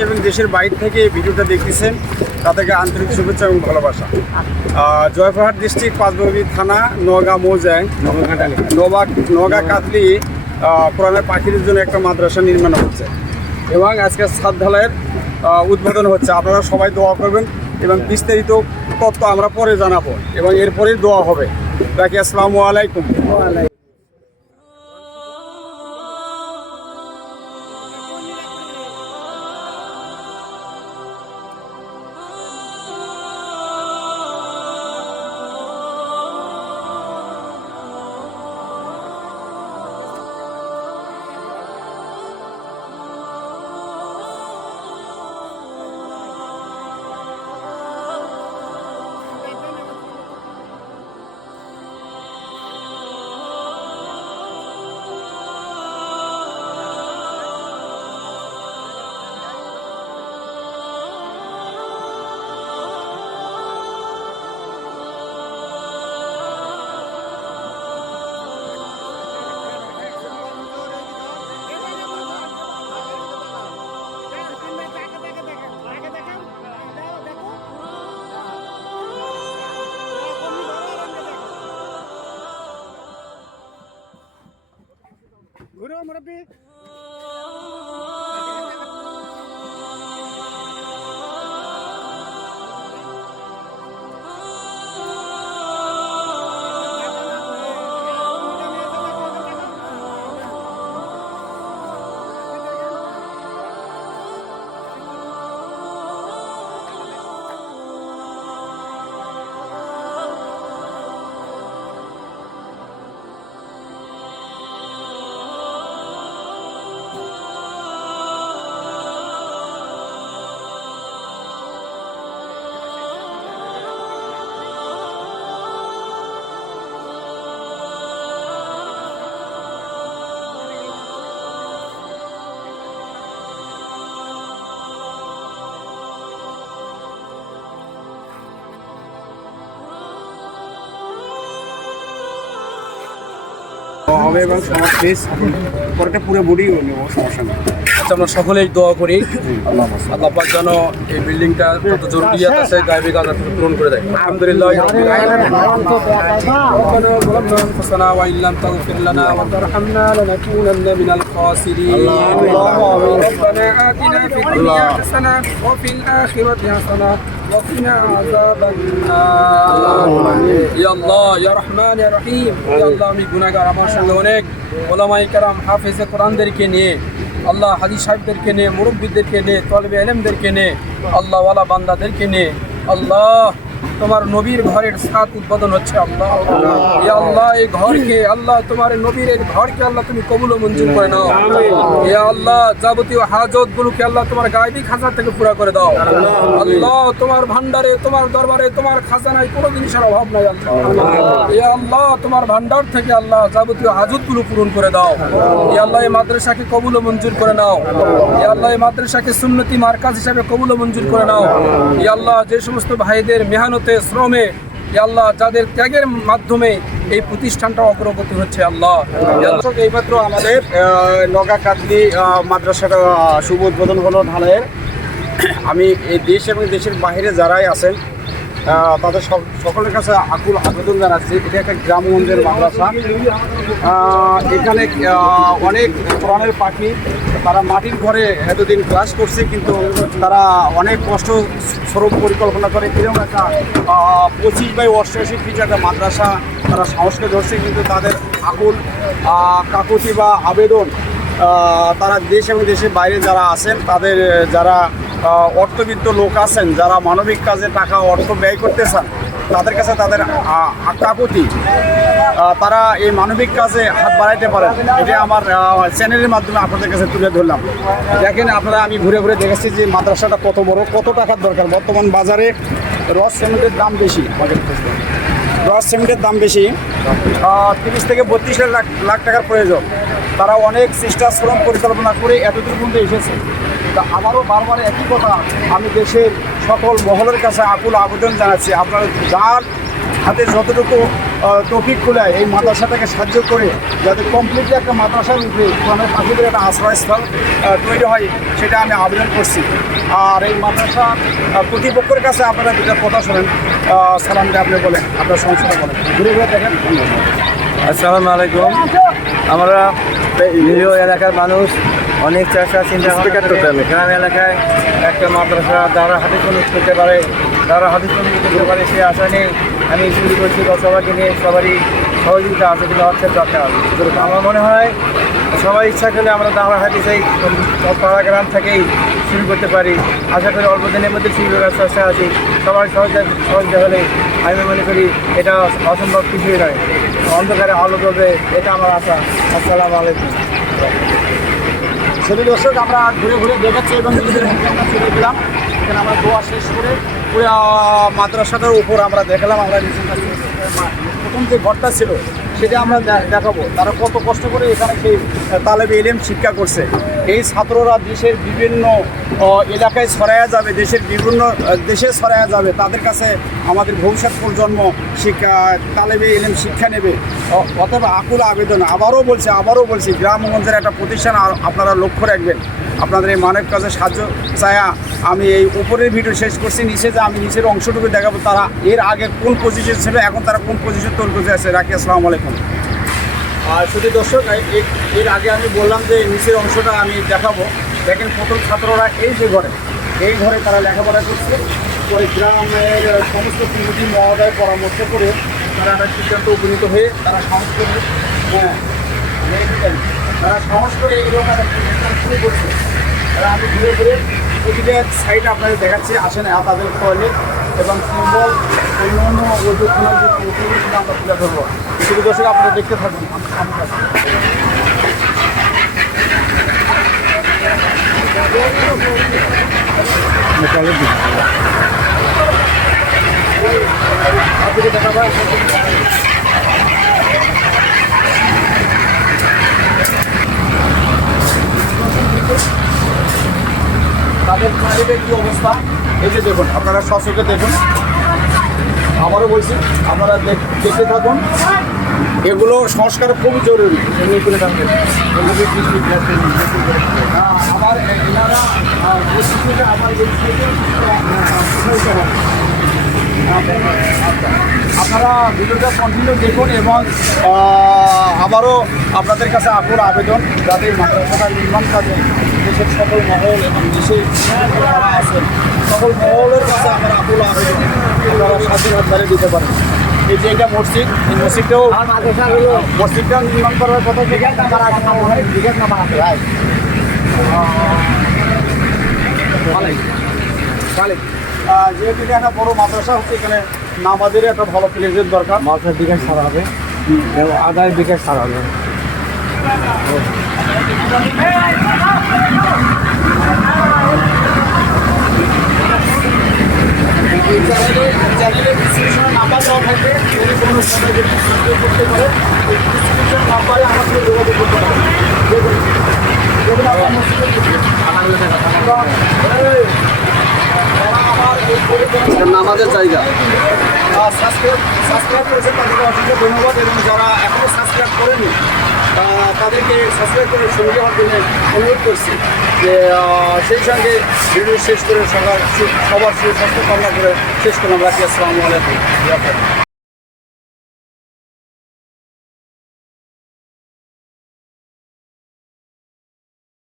এবং দেশের বাইরে থেকে এই ভিডিওটা দেখতেছেন তাদেরকে আন্তরিক শুভেচ্ছা এবং ভালোবাসা। জয়পুরহাট ডিস্ট্রিক্ট পাঁচবিবি থানা নওগাঁ মৌজায় নওগাঁ কাতলি কোরআনের পাখিদের জন্য একটা মাদ্রাসা নির্মাণ হচ্ছে এবং আজকে ছাদ ঢালাইয়ের উদ্বোধন হচ্ছে। আপনারা সবাই দোয়া করবেন এবং বিস্তারিত তথ্য আমরা পরে জানাবো এবং এরপরেই দোয়া হবে। বাকি আসসালামু আলাইকুম। Guru Murabi. হবে এবং সমাজ ফেস পরেটা পুরো বডি নেব, সমস্যা নেই। আচ্ছা, আমরা সকলেই দোয়া করি আল্লাহ পাক যেন এই বিল্ডিংটা যত জরুরিয়াত আছে গায়বী কাজটা পূরণ করে দেয়। আলহামদুলিল্লাহ ربنا وإن لم تغفر لنا وترحمنا لنكونن من الخاسرين. ربنا آتنا في الدنيا حسنة وفي الآخرة حسنة وقنا عذاب النار. يا الله يا رحمن يا رحيم. يا الله আমি গুনাহগার, আমার সঙ্গে অনেক ওলামায়ে কেরাম হাফেজে কোরআনদেরকে নিয়ে, আল্লাহ হাদিস সাহেবদেরকে নিয়ে, মুরব্বীদেরকে নিয়ে, তলবে ইলমদেরকে নিয়ে, আল্লাহ ওয়ালা বান্দাদেরকে নিয়ে, আল্লাহ তোমার নবীর ঘরের ছাদ উদ্বোধন হচ্ছে। আল্লাহ ইয়া আল্লাহ এই ঘরকে, আল্লাহ তোমার নবীর এই ঘরকে আল্লাহ তুমি কবুল ও মঞ্জুর করে নাও। ইয়া আল্লাহ যাবতীয় হাজতগুলোকে আল্লাহ তোমার গায়বী খাজা থেকে পুরা করে দাও। আল্লাহ তোমার ভান্ডারে, তোমার দরবারে, তোমার খাজানায় কোনো জিনিসের অভাব নাই। আল্লাহ ইয়া আল্লাহ তোমার ভান্ডার থেকে আল্লাহ যাবতীয় হাজতগুলো পূরণ করে দাও। ইয়া আল্লাহ এই মাদ্রাসাকে কবুল ও মঞ্জুর করে নাও। ইয়া আল্লাহ এই মাদ্রাসাকে সুন্নতি মার্কাজ হিসেবে কবুল ও মঞ্জুর করে নাও। ইয়া আল্লাহ যে সমস্ত ভাইদের মেহনতে, শ্রমে, আল্লাহ যাদের ত্যাগের মাধ্যমে এই প্রতিষ্ঠানটা অগ্রগতি হচ্ছে, আল্লাহ এইমাত্র আমাদের নওগাঁ কাতলি মাদ্রাসাটা শুভ উদ্বোধন হলো ঢালাইয়ের। আমি এই দেশ এবং দেশের বাইরে যারাই আছেন তাদের সকলের কাছে আকুল আবেদন জানাচ্ছি। এটা একটা গ্রামগঞ্জের মাদ্রাসা। এখানে অনেক কোরআনের পাখি, তারা মাটির ঘরে এতদিন ক্লাস করছে, কিন্তু তারা অনেক কষ্ট স্বরূপ পরিকল্পনা করে এরকম একটা 25/88 ফিট একটা মাদ্রাসা তারা সাহসকে ধরছে। কিন্তু তাদের আকুল কাকুতি বা আবেদন, তারা দেশ এবং দেশের বাইরে যারা আছেন, তাদের যারা অর্থবিত্ত লোক আছেন, যারা মানবিক কাজে টাকা অর্থ ব্যয় করতে চান, তাদের কাছে তাদের কাকুতি, তারা এই মানবিক কাজে হাত বাড়াইতে পারেন। এটা আমার চ্যানেলের মাধ্যমে আপনাদের কাছে তুলে ধরলাম। দেখেন আপনারা, আমি ঘুরে ঘুরে দেখেছি যে মাদ্রাসাটা কত বড়, কত টাকার দরকার। বর্তমান বাজারে রস সিমেন্টের দাম বেশি, রস সিমেন্টের দাম বেশি, 30 থেকে 32 লাখ টাকার প্রয়োজন। তারা অনেক চেষ্টা শ্রম পরিকল্পনা করে এতদূর পর্যন্ত এসেছে। তা আমারও বারবার একই কথা, আমি দেশের সকল মহলের কাছে আকুল আবেদন জানাচ্ছি, আপনারা যার হাতে যতটুকু তৌফিক কুলায় এই মাদ্রাসাটাকে সাহায্য করে যাতে কমপ্লিটলি একটা মাদ্রাসার উপরে গ্রামের পাখিদের একটা আশ্রয়স্থল তৈরি হয় সেটা আমি আবেদন করছি। আর এই মাদ্রাসা কর্তৃপক্ষের কাছে আপনারা দুটা কথা শোনেন, সালাম দিয়ে আপনি বলেন, আপনার সমস্যাটা বলেন, ঘুরে ঘুরে দেখেন। আসসালামু আলাইকুম। আমরা নিরীহ এলাকার মানুষ অনেক চেষ্টা চিন্তা গ্রাম এলাকায় একটা মাদ্রাসা যারা হাদিস অনুষ করতে পারে, যারা হাদিস অনুষ করতে পারে সে আশা নেই আমি শুরু করছি। সবাইকে নিয়ে সবারই সহযোগিতা আছে, কিন্তু অর্থের দরকার। আমার মনে হয় সবাই ইচ্ছা করলে আমরা দাঁড়া হাদিস এই পাড়া গ্রাম থেকেই শুরু করতে পারি। আশা করি অল্প দিনের মধ্যে শুরু করার চেষ্টা আছি। সবাই সহযোগিতা হলে আমি মনে করি এটা অসম্ভব কিছুই নয়, অন্ধকারে আলো জ্বলবে, এটা আমার আশা। আসসালামু আলাইকুম। সেটি দর্শক আমরা ঘুরে ঘুরে দেখাচ্ছি এবং নিজেদের মুখে আমরা চলে গেলাম। এখানে আমরা দোয়া শেষ করে পুরো মাদ্রাসাটার উপর আমরা দেখালাম। আমরা প্রথম যে ঘরটা ছিল সেটা আমরা দেখাবো তারা কত কষ্ট করে এখানে সেই তালেবে ইলম শিক্ষা করছে। এই ছাত্ররা দেশের বিভিন্ন এলাকায় ছড়ায়া যাবে, দেশের বিভিন্ন দেশে ছড়ায়া যাবে, তাদের কাছে আমাদের ভবিষ্যৎ প্রজন্ম শিক্ষা তালেবে ইলম শিক্ষা নেবে। অতএব আকুল আবেদন আবারও বলছি গ্রামগঞ্জের একটা প্রতিষ্ঠান আপনারা লক্ষ্য রাখবেন। আপনাদের এই মানব কাজে সাহায্য চায়া আমি এই উপরের ভিডিও শেষ করছি। নিচে যে আমি নিচের অংশটুকু দেখাবো তারা এর আগে কোন পজিশন ছিল, এখন তারা কোন পজিশন তৈরি করতে আছে। রাখি, আসসালামু আলাইকুম। আর শুধু দর্শক এর আগে আমি বললাম যে নিচের অংশটা আমি দেখাবো। দেখেন প্রথম ছাত্ররা এই ঘরে তারা লেখাপড়া করছে। ওই গ্রামের সমস্ত কমিটি মহোদয় পরামর্শ করে তারা একটা সিদ্ধান্ত উপনীত হয়ে তারা সাহস করে তারা সাহস করে এইরকম একটা প্রতিষ্ঠান শুরু করছে। তারা আমি ঘুরে ঘুরে প্রতিটা সাইড আপনাদের দেখাচ্ছি। আসেন তাদের টয়লেট এবং সিম্বল অন্যান্য ওষুধখানার যে ওষুধগুলো আমরা তুলে ধরবো। শুধু দর্শক আপনারা দেখতে থাকুন। তাদের টয়লেটের কী অবস্থা এই যে দেখুন, আপনারা সচকে দেখুন। আবারও বলছি আপনারা দেখতে থাকুন। এগুলো সংস্কার খুবই জরুরি। আমার এনারা আপনারা ভিডিওটা কন্টিনিউ দেখুন এবং আবারও আপনাদের কাছে আকুল আবেদন যাতে মাদ্রাসাটা নির্মাণ কাজে দেশের সকল মহল এবং দেশে যারা আছেন সকল মহলের কাছে আমার আকুল আবেদন আপনারা স্বাধীন হাতবারে দিতে পারেন। এই যে এটা মসজিদ, এই মসজিদটাও নির্মাণ করার কথা থেকে যেহেতু এটা একটা বড় মাদ্রাসা হচ্ছে, এখানে নামাজের একটা ভালো প্লেসের দরকার। মাথার বিকাশ ছাড়া হবে, আদায় বিকাশ ছাড়া হবে। চ্যানেলে ডিসক্রিপশনে নাম্বার দেওয়া থাকবে। যদি কোনো সময় যদি সাবস্ক্রাইব করতে পারে ওই ডিসক্রিপশন নাম্বারে আমার সাথে যোগাযোগ করতে পারে। নামাজের জায়গা সাবস্ক্রাইব করেছেন তাদেরকে অসংখ্য ধন্যবাদ এবং যারা এখনও সাবস্ক্রাইব করেনি তাদেরকে সাবস্ক্রাইব করে সঙ্গে হওয়ার জন্য অনুরোধ করছি যে সেই সঙ্গে ভিডিও শেষ করে সবার সুস্বাস্থ্য কামনা করে শেষ করলাম। রাখি, আসসালামু আলাইকুম।